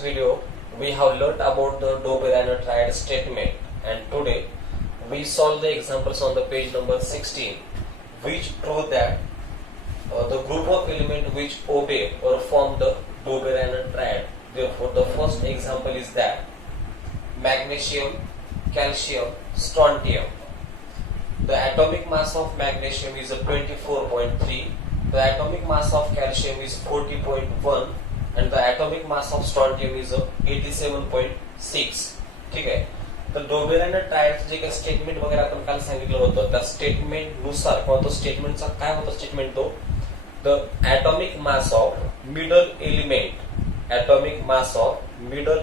Video we have learned about the Doberan triad statement, and today we solve the examples on the page number 16 which prove that the group of elements which obey or form the Doberan triad. Therefore the first example is that magnesium, calcium, strontium. The atomic mass of magnesium is 24.3, the atomic mass of calcium is 40.1 and the atomic mass of strontium is 87.6. ठीक आहे. तर डोबेरान ट्रायडचं जे काही statement वगैरे आपण काल सांगितलं होतं त्या स्टेटमेंट नुसार किंवा तो स्टेटमेंटचा काय होता स्टेटमेंट तो the atomic mass of middle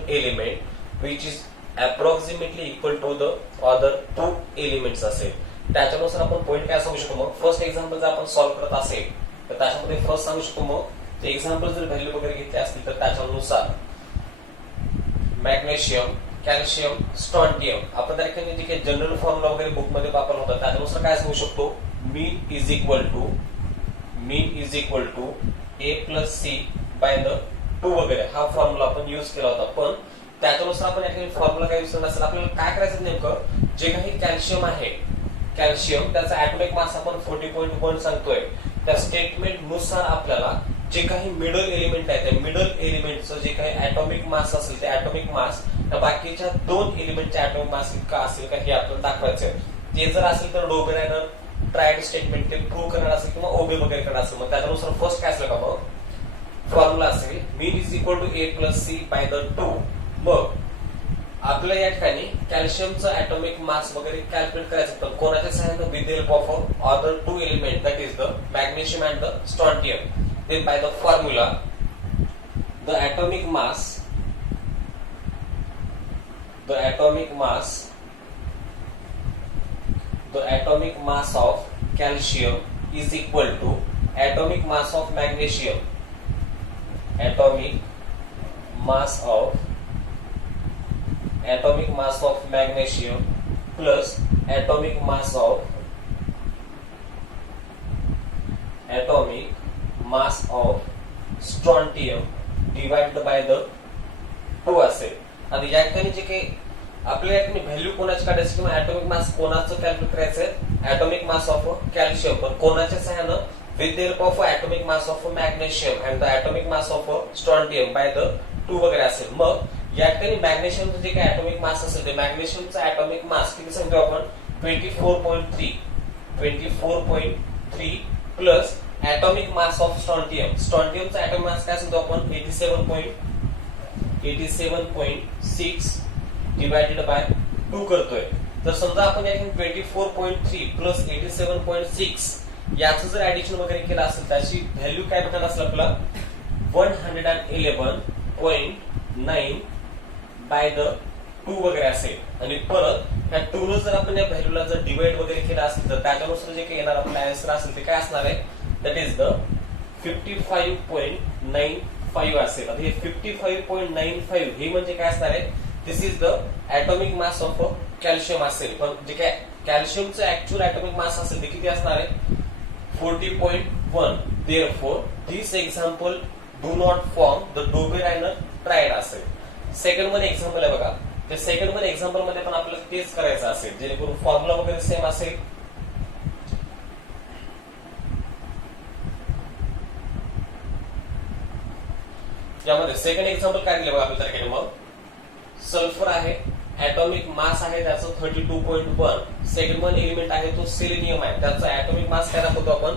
element which is approximately equal to the other two elements असेल. त्याच्यानुसार आपण पॉईंट काय सांगू शकतो. मग फर्स्ट एक्झाम्पल जर आपण सॉल्व्ह करत असेल तर त्याच्यामध्ये फर्स्ट सांगू शकतो मग ते एक्झाम्पल जर व्हॅल्यू वगैरे घेतले असतील तर त्याच्यानुसार मॅग्नेशियम, कॅल्शियम, स्ट्रॉन्टियम आपण त्या ठिकाणी जे काही जनरल फॉर्म्युला वगैरे बुक मध्ये वापरला होता त्याच्यानुसार काय सांगू शकतो. Mean is equal to A plus C by the 2 वगैरे हा फॉर्म्युला आपण युज केला होता. पण त्याच्यानुसार आपण या ठिकाणी फॉर्म्युला काय युज करणार असेल आपल्याला काय करायचं नेमकं जे काही कॅल्शियम आहे कॅल्शियम त्याचा ॲटॉमिक मास आपण 40.1 सांगतोय. त्या स्टेटमेंट नुसार आपल्याला जे काही मिडल एलिमेंट आहे त्या मिडल एलिमेंटचं जे काही ॲटॉमिक मास असेल ते ॲटॉमिक मास त्या बाकीच्या 2 एलिमेंटच्या ॲटॉमिक मास इतका असेल का हे आपल्याला दाखवायचं आहे. ते जर असेल तर डोबेरान ट्रायड स्टेटमेंट ते प्रूव्ह करणार असेल किंवा ओबे वगैरे करणार असेल. मग त्याच्यानुसार फर्स्ट काय असेल का मग फॉर्म्युला असेल mean is equal to A plus C by the 2. मग आपल्या या ठिकाणी कॅल्शियमचं ॲटॉमिक मास वगैरे कॅल्क्युलेट करायचं तर कोणाच्या सहाय्याने with the help of other 2 element that is the magnesium and the strontium. Then by the formula the atomic mass of calcium is equal to atomic mass of magnesium plus atomic mass of strontium divided by the 2 असेल. आणि या ठिकाणी जे काही आपल्या या ठिकाणी value कोणाची काढायची किंवा ॲटॉमिक मास कोणाचं कॅल्क्युलेट करायचं ॲटॉमिक मास ऑफ कॅल्शियम पण कोणाच्या सहाय्यानं with the help of atomic mass of magnesium and the atomic mass of strontium bye the 2 वगैरे असेल. मग या ठिकाणी मॅग्नेशियमचं जे काही ॲटॉमिक मास असेल ते मॅग्नेशियमचा ॲटॉमिक मास किती सांगतो आपण 24.3 plus atomic mass of strontiumचा atomic mass काय सांगतो आपण 87.6 divided by 2 करतोय. तर समजा आपण या ठिकाणी 24.3 प्लस 87.6 याचं जर ऍडिशन वगैरे केलं असेल त्याची व्हॅल्यू काय भेटणार असेल आपल्याला 111.9 बाय द 2 वगैरे असेल. आणि परत ह्या 2 न जर आपण या व्हॅल्यूला जर डिवाइड वगैरे केलं असेल तर त्याच्यानुसार जे काही येणार आपला आन्सर असेल ते काय असणार आहे that is the 55.95 असेल. आता हे 55.95 हे म्हणजे काय असणार आहे this is the atomic mass of calcium असेल. पण जे काय कॅल्शियमचं ऍक्च्युअल ॲटॉमिक मास असेल ते किती असणार आहे 40.1. therefore this example do not form the Doberan triad असेल. सेकंड मध्ये एक्झाम्पल आहे बघा. ते सेकंड मध्ये एक्झाम्पल मध्ये पण आपल्याला तेच करायचं असेल जेणेकरून फॉर्म्युला वगैरे सेम असेल. यामध्ये सेकंड एक्झाम्पल काय दिलं बघा आपल्या तारखेने मग सल्फर आहे ॲटॉमिक मास आहे त्याचं 32.1. सेकंड वन एलिमेंट आहे तो सेलेनियम आहे त्याचा ॲटॉमिक मास काय दाखवतो आपण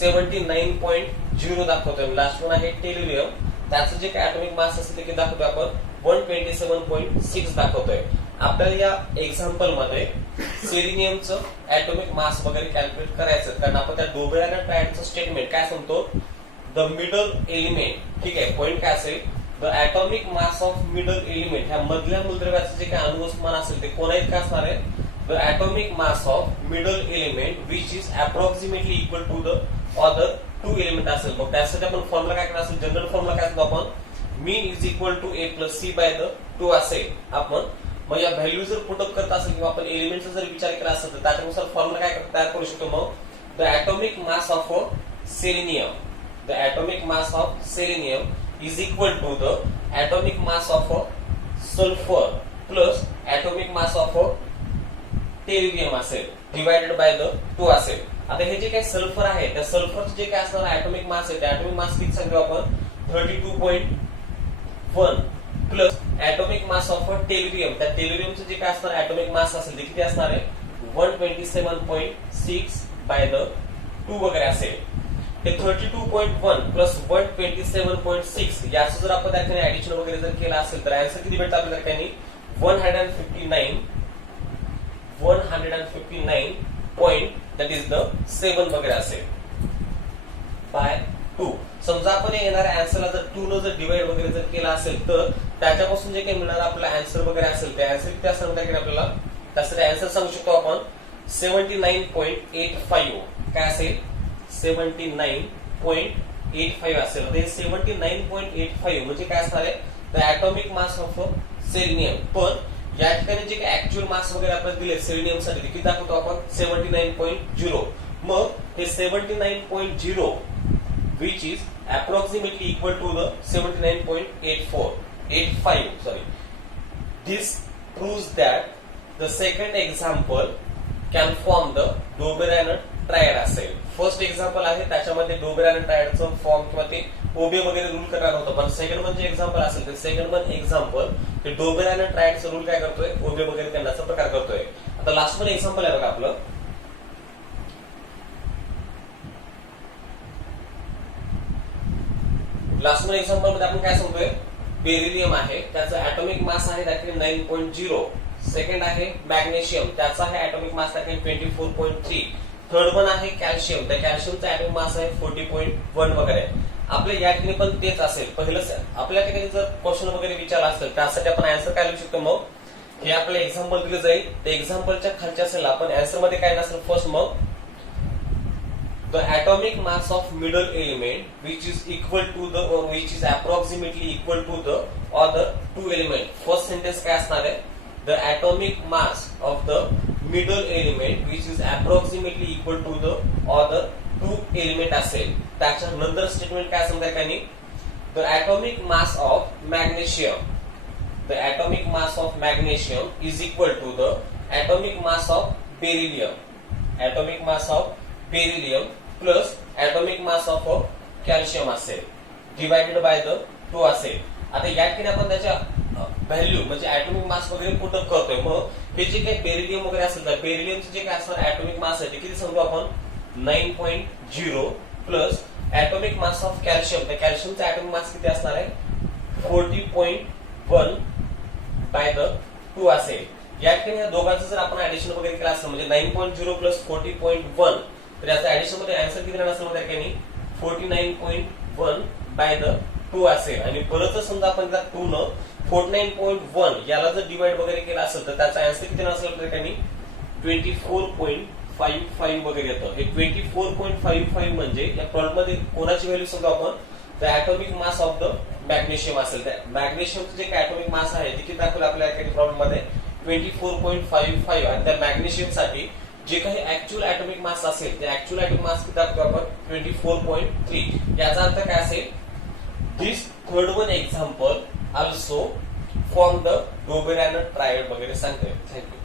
79.0 दाखवतोय. लास्ट वन आहे टेल्युरियम त्याचं जे काय ॲटॉमिक मास असेल ते किती दाखवतोय आपण 127.6 दाखवतोय. आपल्याला या एक्झाम्पल मध्ये सेलेनियमचं ॲटॉमिक मास वगैरे कॅल्क्युलेट करायचं कारण आपण त्या डोबेरान ट्रायडचं स्टेटमेंट काय सांगतो द मिडल एलिमेंट. ठीक आहे. पॉइंट काय असेल the atomic mass of middle element ह्या मधल्या मूलद्रव्याचं जे काही अणुवस्तुमान असेल ते कोणा इतकं असणार आहे the atomic mass of middle element which is approximately equal to the other 2 element असेल. मग त्यासाठी आपण फॉर्म्युला काय करणार असेल जनरल फॉर्म्युला काय असतो आपण mean is equal to A plus C by the 2 असेल. आपण मग या व्हॅल्यू जर पुटअप करत असेल किंवा आपण एलिमेंटचा जर विचार केला असेल तर त्याच्यानुसार फॉर्म्युला काय तयार करू शकतो मग the atomic mass of selenium. The atomic mass of selenium is equal to the atomic mass of sulfur plus atomic mass of Pteridium असेल डिवायडेड बाय द 2 असेल. आता हे जे काही सल्फर आहे त्या सल्फरचे जे काय असणार ऍटॉमिक मास आहे, त्या ऍटॉमिक मास किती सांगतो आपण 32.1 plus atomic mass of Pteridium, त्या टेरिडियमचे जे काय असणार ऍटॉमिक मास असेल ते किती असणार आहे 127.6 बाय द 2 वगैरे असेल. हे 32.1 प्लस 127.6 याचं जर आपण त्या ठिकाणी ऍडिशन वगैरे जर केलं असेल तर आन्सर किती भेटतं आपल्याला त्या ठिकाणी 159 पॉइंट दॅट इज द 7 वगैरे असेल बाय 2. समजा आपण येणाऱ्या आन्सरला जर 2 न जर डिवाइड वगैरे जर केला असेल तर त्याच्यापासून जे काही मिळणार आपला आन्सर वगैरे असेल ते आन्सर किती असणार त्या ठिकाणी आपल्याला त्यासाठी आन्सर सांगू शकतो आपण 79.85 काय असेल 79.85 असेल. तर हे 79.85 म्हणजे काय असणार आहे the atomic mass of selenium. पण या ठिकाणी जे काही ऍक्च्युअल मास वगैरे आपण दिले सेलेनियम साठी किती दाखवतो आपण 79.0. मग हे 79.0 which is approximately equal to the 79.85 sorry. This proves that the second example can form the Doberian triad असेल. फर्स्ट एक्झाम्पल आहे त्याच्यामध्ये डोबेरियन ट्रायडचं फॉर्म किंवा ते ओबे वगैरे रूल करणार होतं, पण सेकंड वन जे एक्झाम्पल असेल ते सेकंड वन एक्झाम्पल ते डोबेरियन ट्रायडचं रूल काय करतोय ओबे वगैरे करण्याचा प्रकार करतोय. आता लास्ट वन एक्झाम्पल आहे बघा आपलं लास्ट वन एक्झाम्पल मध्ये आपण काय सांगतोय बेरिलियम आहे त्याचा ऍटॉमिक मास आहे त्याचे 9.0. सेकंड आहे मॅग्नेशियम त्याचा आहे ऍटॉमिक मास त्याचे 24.3. थर्ड वन आहे कॅल्शियम त्या कॅल्शियमचा ऍटॉमिक मास आहे 40.1 वगैरे. आपल्या या ठिकाणी पण तेच असेल. पहिलं आपल्या ठिकाणी जर क्वेश्चन वगैरे विचारला असेल त्यासाठी आपण आन्सर काय लिहू शकतो मग हे आपलं एक्झाम्पल दिलं जाईल त्या एक्झाम्पलच्या खालच्या असेल आपण आन्सर मध्ये काय नसेल फर्स्ट मग the atomic mass of middle element which is equal to the or which is approximately equal to the other two element. First sentence काय असणार आहे the atomic mass of the middle element which is approximately equal to the other two element असेल. त्याच्यानंतर statement काय असेल त्या ठिकाणी the atomic mass of magnesium is equal to the atomic mass of beryllium plus atomic mass of calcium असेल divided by the 2 असेल. आता या ठिकाणी आपण त्याच्या व्हॅल्यू म्हणजे atomic mass वगैरे पुट अप करतोय. मग हे जे काही बेरिलियम वगैरे असेल तर बेरिलियमचे जे काय असणार atomic mass आहे ते किती सांगतो आपण 9.0 plus atomic mass of calcium तर कॅल्शियमचा atomic mass किती असणार आहे 40.1 बाय द 2 असेल. या ठिकाणी या दोघांचं जर आपण ऍडिशन वगैरे केलं असतं म्हणजे 9.0 प्लस 40.1 तर याचा ऍडिशन मध्ये आन्सर किती राहणार असेल त्या ठिकाणी 49.1 बाय द 2 असेल. आणि परत जर समजा आपण त्या 2 न 49.1 याला जर डिवाइड वगैरे केला असेल तर त्याचा आन्सर किती राहणार असेल त्या ठिकाणी 24.55 वगैरे येतं. हे 24.55 म्हणजे या प्रॉब्लेम मध्ये कोणाची व्हॅल्यू समजा आपण the atomic mass of the magnesium असेल त्या मॅग्नेशियमचं जे काय ऍटॉमिक मास आहे ते किती दाखवलं आपल्या प्रॉब्लेम मध्ये 24.55 आणि त्या मॅग्नेशियम साठी जे काही ऍक्च्युअल ऍटॉमिक मास असेल ते ऍक्च्युअल ऍटॉमिक मास किती दाखवतो आपण 24.3. याचा अर्थ काय असेल this third one example also form the Dobereiner triad वगैरे सांगतोय. थँक्यू.